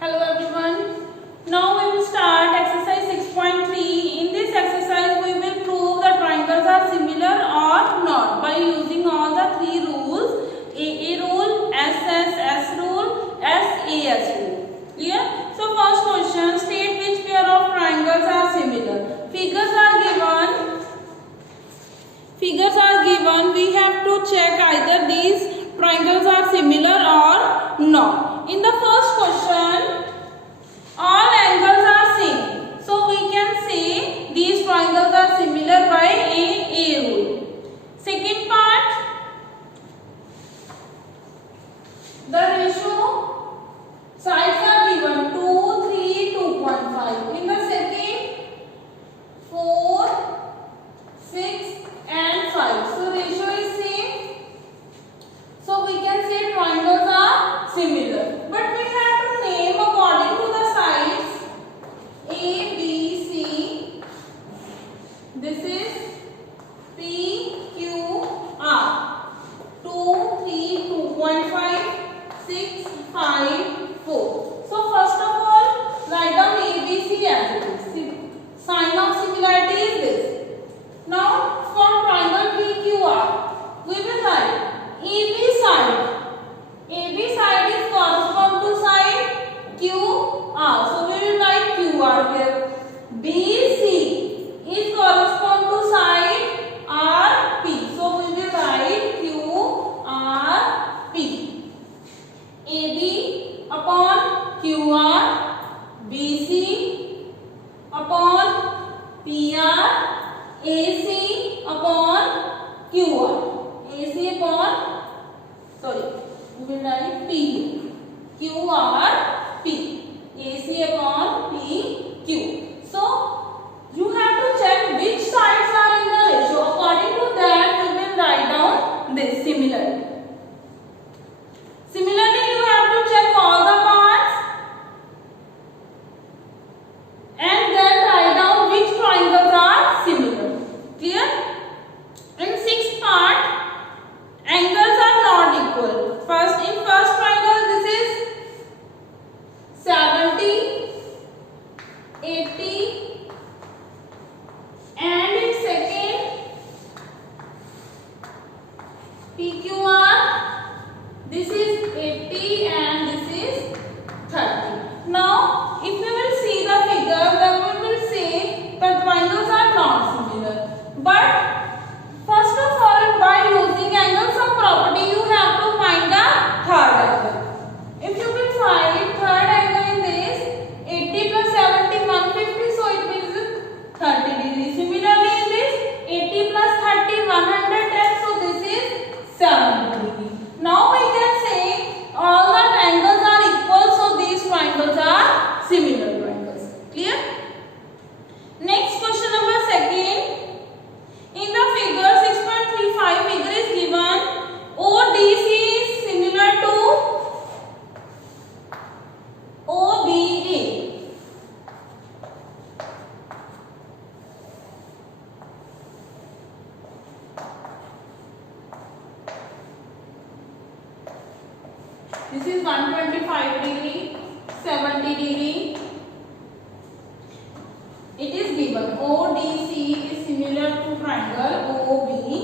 Hello everyone. Now we will start exercise 6.3. In this exercise we will prove the triangles are similar or not by using all the three rules: AA rule, SSS rule, SAS rule. Clear? So first question, state which pair of triangles are similar. Figures are given. We have to check either these triangles are similar or not. In the first question, all angles are same. So we can say these triangles are similar by AA rule. Second part, the ratio sides are given 2, 3, 2.5. In the second, 4, 6 and 5. So ratio is same. So we can say triangles are similar. But we have to name according to the sides. A, B, C. This is P, Q, R. 2, 3, 2.5, 6, 5, 4. So first of all, write down A, B, C as it is. Sign of similarity is this. Now for triangle PQR, we will write AB side. AB side is correspond to side QR. So we will write QR here. BC is correspond to side RP. So we will write QRP. AB upon QR, BC upon PR, AC upon QR. AC upon, we will write P. QRP. AC upon PQ. So you have to check which sides are in the ratio. According to that, we will write down this similarity. Similarly, you have to check all the parts and then write down which triangles are similar. Clear? In sixth part, angles are not equal. In first triangle, this is 70, 80, and in second PQR, this is 80 and this is 30. Now, if we will see the figure, then we will say the triangles are not similar. But first of all, by using angle sum property, you have to find the third angle. If you will find third angle in this, 80 plus 70, 150, so it means 30 degrees. Similarly, in this, 80 plus 30, 110, so this is 70 degrees. Now we can say all the triangles are equal, so these triangles are similar triangles. Clear? Next question number second. In the figure 6.35, figure is given ODC is similar to OBA. This is 125 degree, 70 degree. It is given ODC is similar to triangle OBA.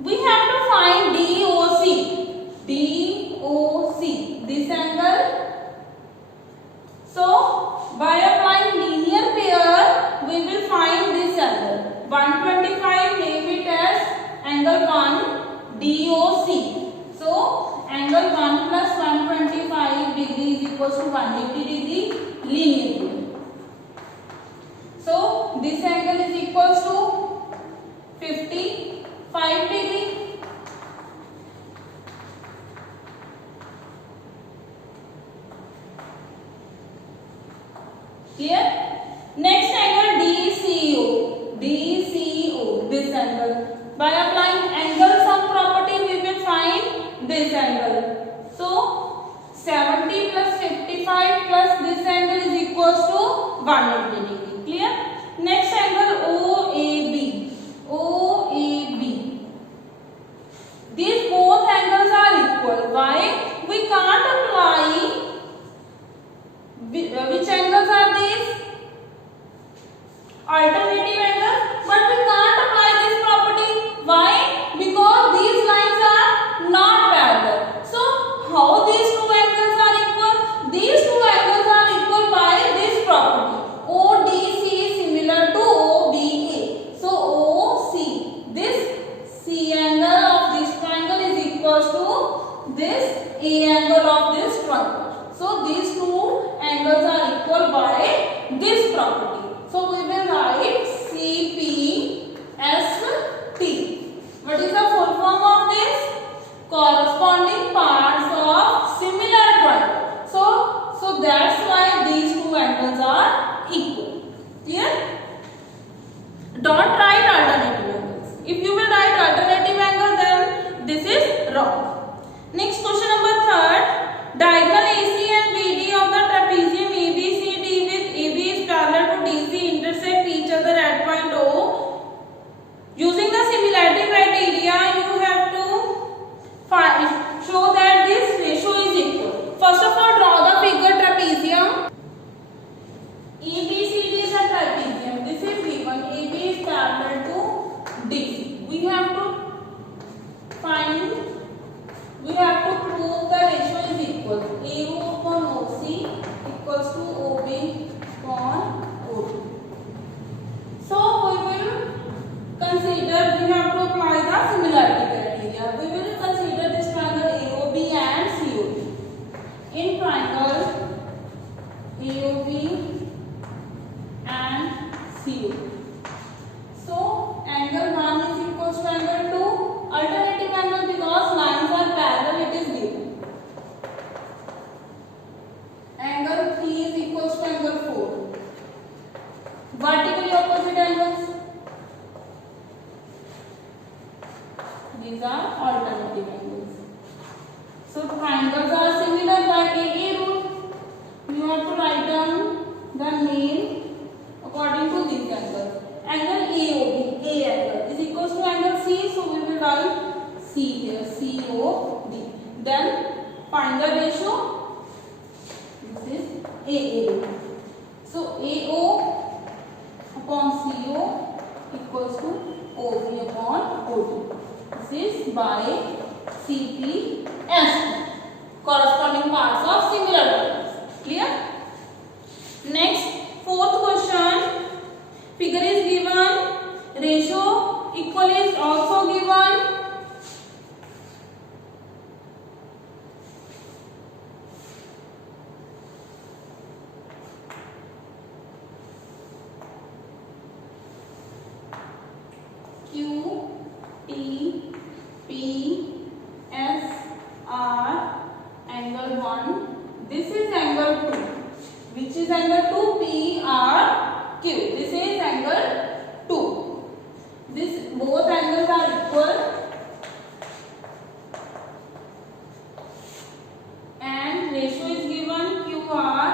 We have to find DOC. DOC, this angle. So by applying linear pair, we will find this angle. 125, name it as angle 1, DOC. So angle 1 plus 125 degree is equals to 180 degree, linear pair. So this angle is equals to 55 degree. Clear? Next angle DCO. DCO, this angle. By applying angle sum property, we will find this angle. So 70 plus 55 plus this angle is equals to 180 degree. Clear? Next angle OAB. OAB. These both angles are equal. Why? We can't apply A angle of this triangle. So these two angles are equal by this property. So we will write CPST. What is the full form of this? Corresponding parts of similar triangle. So that's why these two angles are equal. Clear? Don't write alternative angles. If you will write alternative angle, then this is wrong. Next question number 3rd. Diagonal AC and BD of the trapezium ABCD with AB is parallel to DC intersect each other at point O. Using the similarity criteria, you have to show that this ratio is equal. First of all, draw the figure trapezium. ABCD is a trapezium. This is given. AB is parallel to DC. We have to prove the ratio is equal. AO upon OC equals to OB upon OD. So we will consider, we have to apply the similarity criteria. We will consider this triangle AOB and COD. In triangle AOB and COD. So angle 1 is equals to angle 2. Alternative angle because lines are parallel, it is given. Angle 3 is equals to angle 4. Vertically opposite angles. These are alternative angles. So triangles are similar by AA rule. You have to write down the name according to these angles. Angle AOB, A angle is equals to angle C, so we will write C here, COD. Then find the ratio. This is AA. So AO upon CO equals to OB upon OD. This is by CPS. Corresponding parts of similar triangles. Clear? Next, 4th question. Figure is given. Ratio equal is also given. Q, T, P, S, R, angle 1. This is angle 2. Which is angle 2? P, R, Q. This is angle 2. Both angles are equal. And ratio is given. QR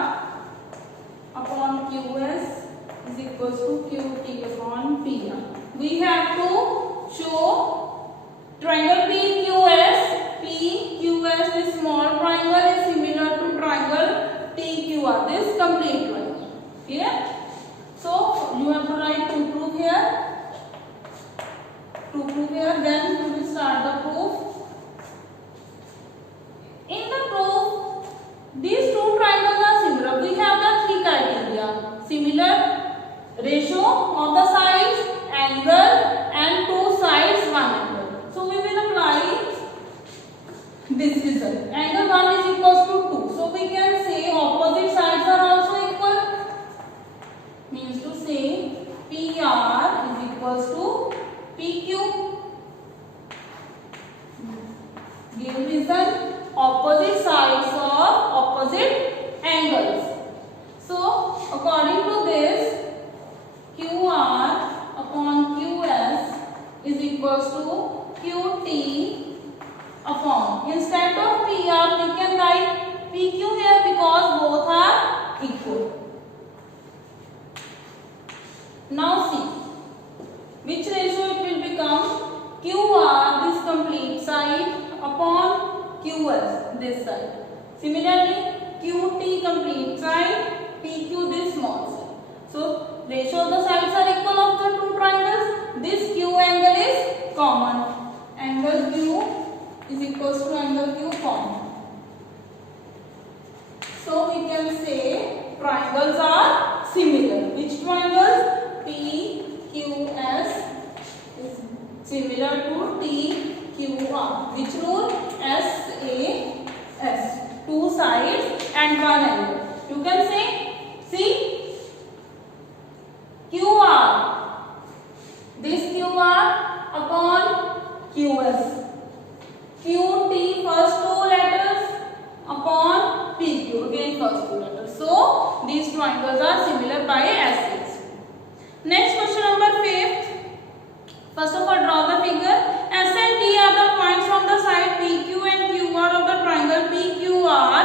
upon QS is equals to QT upon PR. We have to show triangle PQS. PQS, this small triangle is similar to triangle TQR. This complete triangle. Clear? So you have to write to prove here. Then we will start the proof. In the proof, these two triangles are similar. We have the 3 criteria: similar, ratio of the sides, angle, and 2 sides 1 angle. So we will apply this result. Angle 1 is equals to 2. So we can say opposite sides are also equal. Means to say PR is equals to PQ. Give reason: opposite sides of opposite angles. So according to this, QR upon QS is equals to QT upon. Instead of PR, we can write PQ here because both are equal. Now see which ratio it will become. QR, this complete side, upon QS, this side. Similarly, QT complete side, PQ this small side. So ratio of the sides are equal of the 2 triangles. This Q angle is common. Angle Q is equals to angle Q common. So we can say triangles are similar. Which triangles? PQS similar to TQR. Which rule? SA sides and one angle. You can say, see, QR. This QR upon QS. QT first two letters upon PQ again first two letters. So these two angles are similar by acids. Next question number 5th. First of all, draw the figure. S and T are the points from the side PQ and QR of the triangle PQR.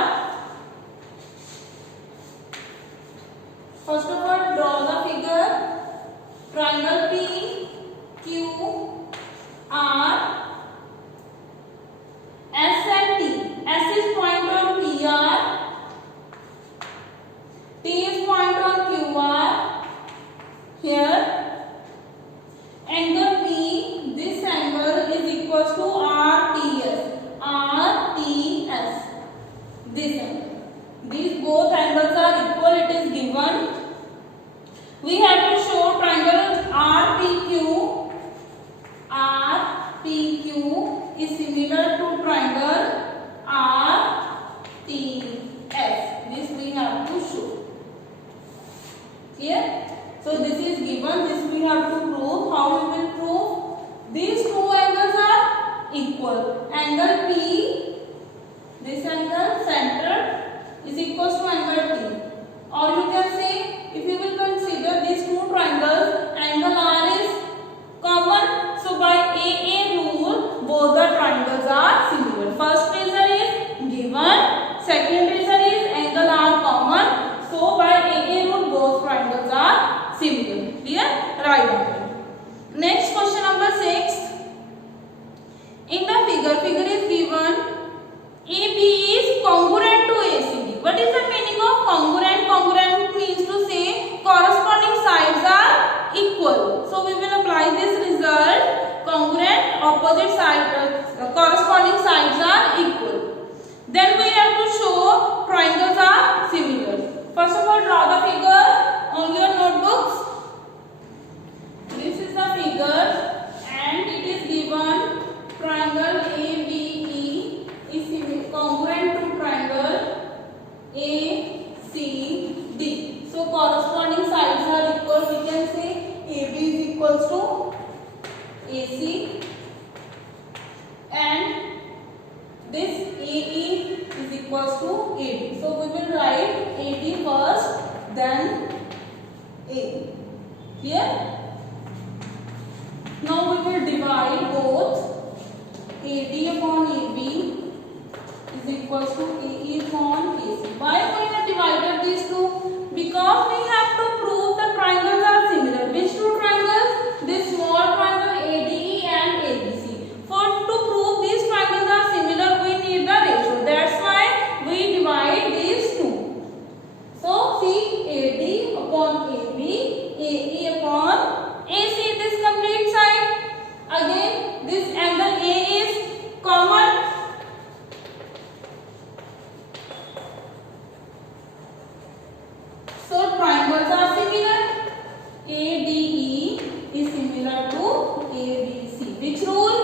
First of all, draw the figure. Triangle PQR. S and T. S is point on PR. T is point on QR. Here. Angle P, this angle is equal to RTS. RTS. This angle. These both angles are equal. It is given. We have to show triangle RPQ. RPQ is similar to triangle RTS. This we have to show. Clear? So this is given. This we have to prove. How we will prove? These two angles are equal. Angle P, this angle centered, is equal to angle T. Or you can say, if you will consider these two triangles, angle R is common. So by AA rule, both the triangles are similar. First reason is given. Second reason is angle are common. So by AA rule, both triangles are similar. Clear? Right. Next question number 6. In the figure is given AB is congruent to ACD. What is the meaning of congruent? Congruent means to say corresponding sides are equal. So we will apply this result. Congruent, opposite sides, corresponding sides are equal. Then we have to show triangles are similar. First of all, draw the figure on your notebooks. This is the figure and it is given triangle ABE is congruent to triangle ACD. So corresponding sides are equal. We can say AB is equals to AC and this AE is equals to AD. So we will write AD first, then A. Clear? Now we will divide both. AD upon AB is equals to AE upon AC. Why we have divided these two? Because we have to prove the triangles are similar. Which two triangles? This small triangle ADE and ABC. For to prove these triangles are similar, we need the ratio. That's why we divide these two. So see, AD upon AB, AE upon AC. This complete side. Again, this angle A is common. So triangles are similar. ADE is similar to ABC. Which rule?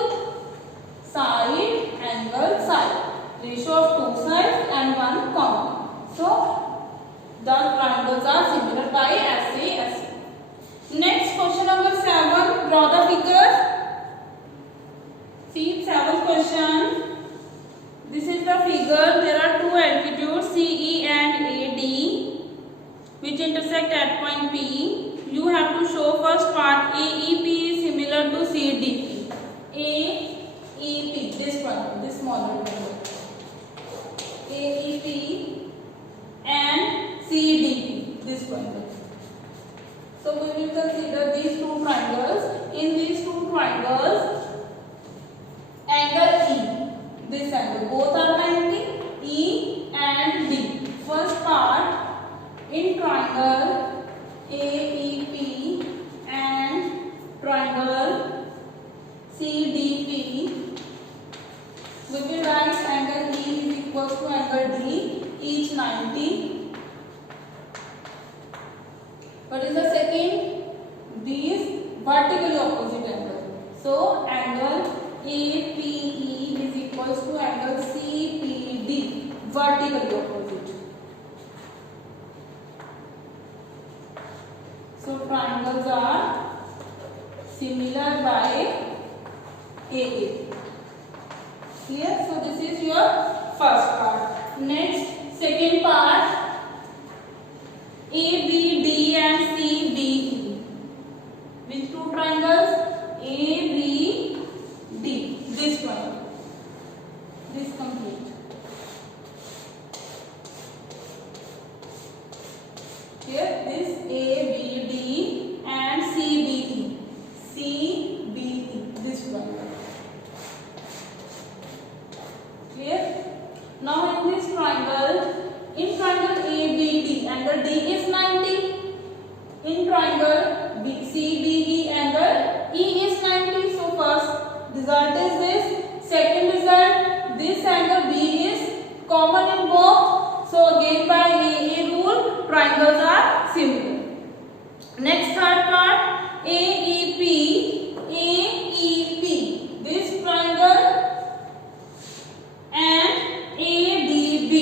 Side, angle, side. Ratio of two sides and one common. So the triangles are similar by SA. Next question number 7. Draw the figure. See 7th question. This is the figure. There are two altitudes CE and AD which intersect at point P. You have to show first part AEP is similar to CDP. AEP, this one, this smaller one. AEP and CDP, this one. So we will consider these two triangles. In these two triangles, angle E, this angle, both are 90, E and D. First part in triangle AEP and triangle CDP, we will write angle E is equal to angle D, each 90. What is the second? These vertically opposite angle. So angle APE is equal to angle CPD, vertically opposite. So triangles are similar by AA. Clear? So this is your first part. Next, second part, ABD and CBE. Which two triangles? ABD. This one. This complete. Here, this ABD and CBE. CBE. This one. Clear? Now in this triangle, in triangle ABD, angle D is 90. In triangle CBE, angle E is 90. So first result is this. Second result, this angle B is common in both. So again by AA rule, triangles are similar. Next third part, AEP. AEP. This triangle and ADB.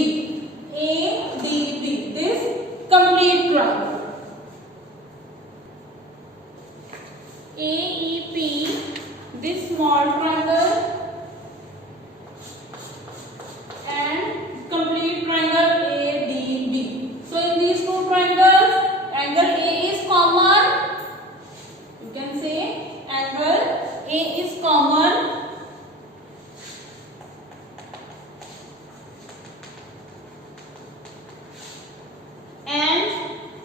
ADB. This complete triangle. AEP, this small triangle, and complete triangle ADB. So in these two triangles, angle A is common. You can say angle A is common. And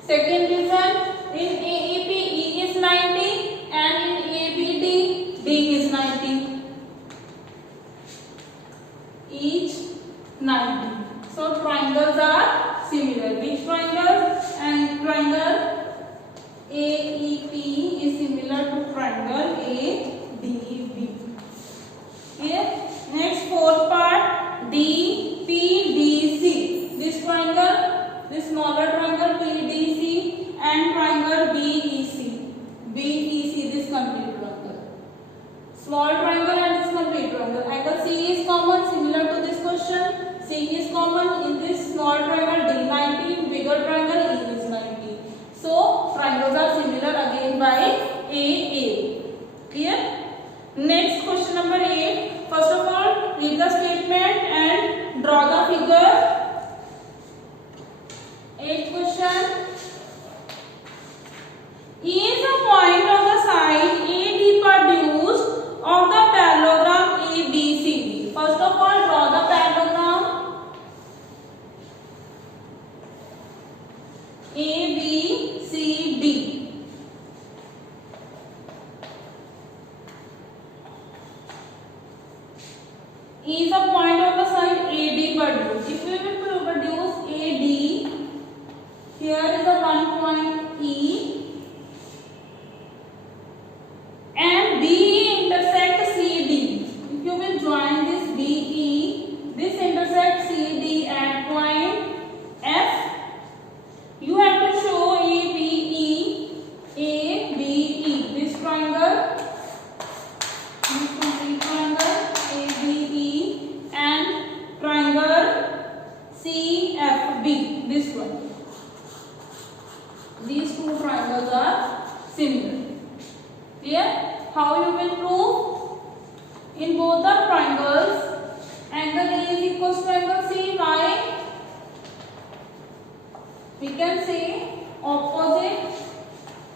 second reason, in AEP E is 90 and in ABD D is 90. Each 90. So triangles are similar. Which triangles? And triangle AEP is similar to triangle ADB. Here, next fourth part, DPDC. This triangle, this smaller triangle PDC and triangle BEC. BEC, this complete triangle. Small triangle and this complete triangle. Angle C is common, similar to this question. C is common in this small triangle D90, bigger triangle E is 90. So triangles are similar again by AA. Clear? Next question number 8. First of all, read the statement and draw the figure. 8th question. Is a point on the side AD produced of the parallelogram ABCD. First of all, draw the parallelogram ABCD. Is a point on the side AD produced. If we will produce AD, here is a one point E. And BE intersect CD. If you will join this BE, this intersect CD at point F. You have to show ABE, ABE. This triangle, this complete triangle, ABE, and triangle CFB. This one. These two triangles are similar. Clear? How you will prove? In both the triangles, angle A is equal to angle C. Why? We can say opposite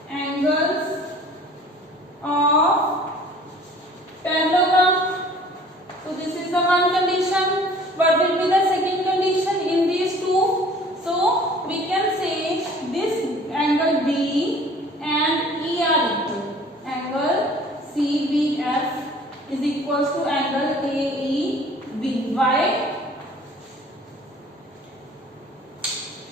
angles of parallelogram. So this is the one condition. What will be the second condition in these two? So we can say this angle B and E are equal. Angle CBF is equal to angle AEB. Why?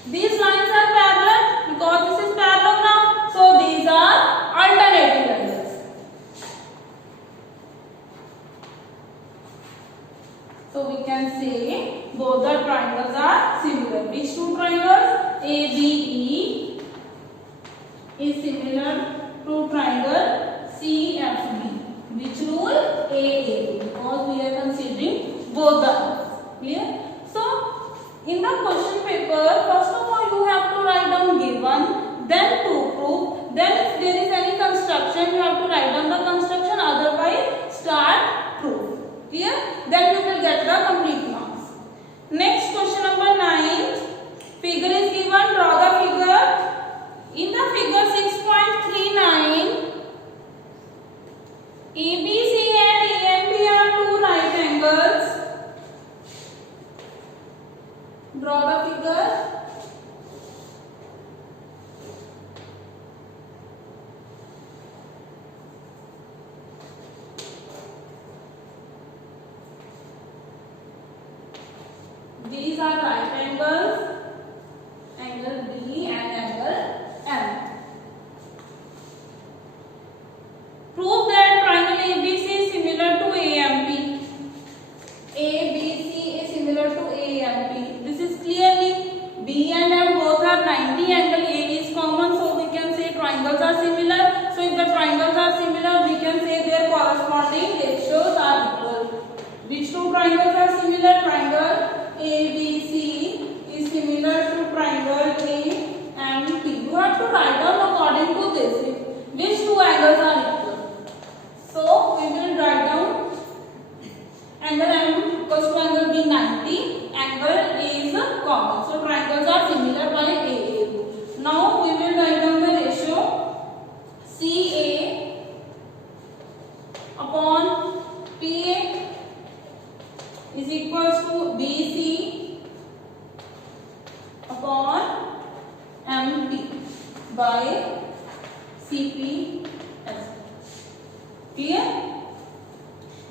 These lines are parallel because this is parallelogram. So these are alternating angles. So we can say both the triangles are similar. Which two triangles? ABE is similar to triangle CFB. Which rule? AA, because we are considering both the angles. Clear? So In the question paper, first of all you have to write down given, then to prove, then if there is any construction you have to write down the construction, otherwise start proof. Clear? Then you will get the complete marks. Next question number 9. Figure is given, draw the figure. In the figure 6.39, ABC and AMB are two right angles. Draw the figure. These are right angles, angle B and angle M. Prove that triangle ABC is similar to AMP. ABC is similar to AMP. This is clearly B and M both are 90. Angle A is common, so we can say triangles are similar. So if the triangles are similar, we can say their corresponding ratios are equal. Which two triangles are similar? Triangle ABC is similar to triangle AMP. You have to write down according to this which two angles are equal. So we will write down angle M equals to angle B 90. Angle A is common. So triangles are similar by AA. Now we will write down the ratio CA upon PA is equals to BC upon MP by CPS. Clear?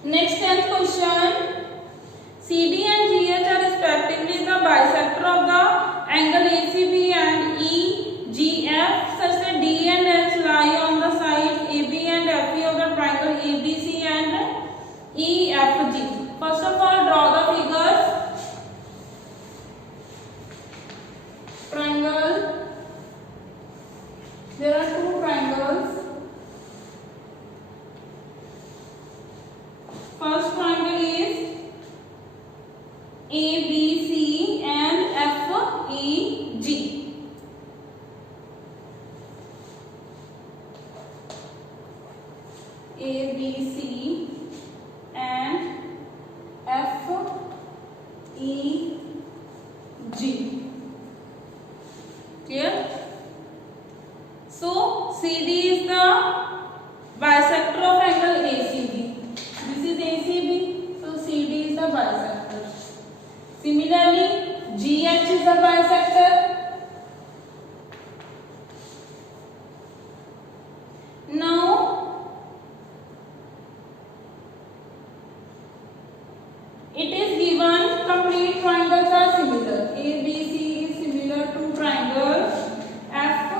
Next 10th question. CD and GH are respectively the bisector of the angle ACB and EGF such that D and H lie on the sides AB and FE of the triangle ABC and EFG. First of all, draw the figures. Triangle. There are two triangles. First triangle is ABC and FEG. ABC and FEG. Clear? So CD is the bisector of angle ACB. This is ACB, so CD is the bisector. Similarly, GH is the bisector. Now, it is given complete triangles are similar. ABC is similar to triangle FEG.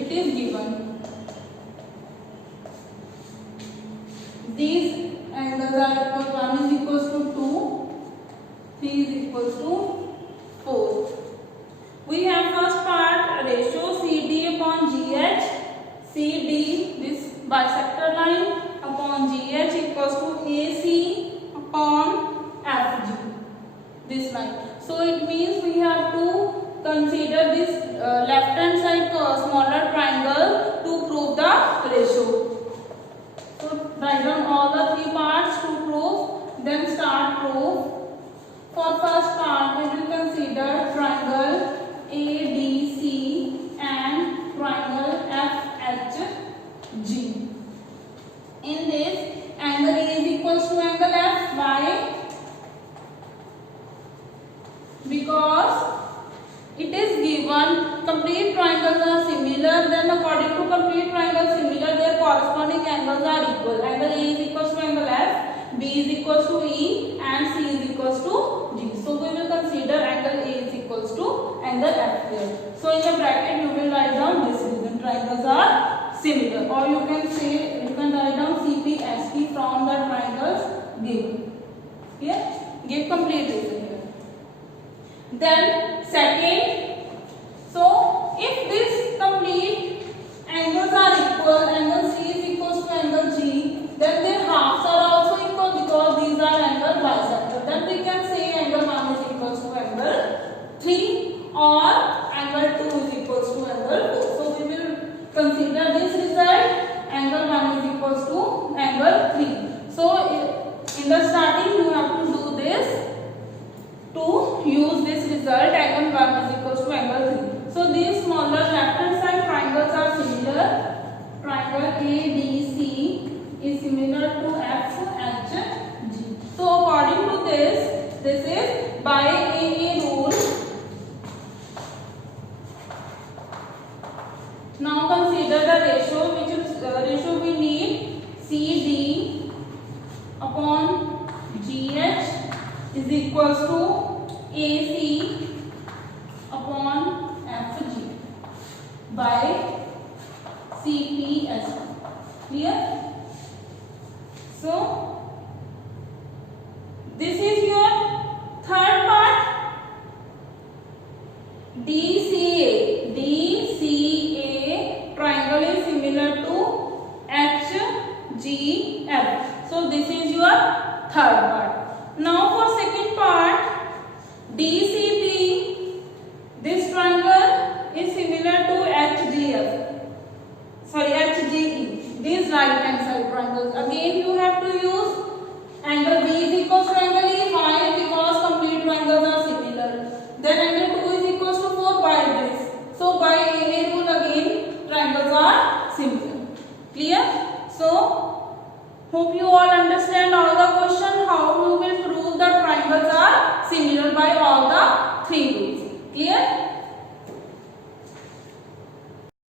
It is given. These angles are equal. 1 is equals to 2, 3 is equals to 4. We have first part ratio CD upon GH. CD, this bisector line, upon GH equals to AC upon FG. This line. So it means we have to consider this left hand side smaller triangle to prove the ratio. So write down all the three parts to prove, then start proof. For first part we will consider triangle ABC and triangle FHG. In this, angle A is equals to angle F. Why? Because it is given complete triangles are similar, then according to complete triangles similar, their corresponding angles are equal. Angle A is equals to angle F, B is equals to E and C is equals to G. So we will consider angle A is equals to angle F here. So in the bracket you will write down this reason, triangles are similar, or you can say, you can write down CPST from the triangles given. Here, give complete reason here. Then second, so if this complete angles are equal, angle C is equals to angle G, then their halves are also equal because these are angle bisector. Then we can say angle 1 by AA rule. Now consider the ratio, which is ratio we need CD upon GH is equals to AC upon FG by CPS. Clear? So this is your third part. DCA triangle is similar to HGF. So this is your third part. Now for second part, DCP, this triangle is similar to HGF. Sorry, HGE. These right hand side triangles. Again you have to use angle B is equals to angle E. Why? Because complete triangles are similar. Then angle 2 is equals to 4 by this. So by AA rule again triangles are similar. Clear? So hope you all understand all the question, how we will prove the triangles are similar by all the three rules. Clear?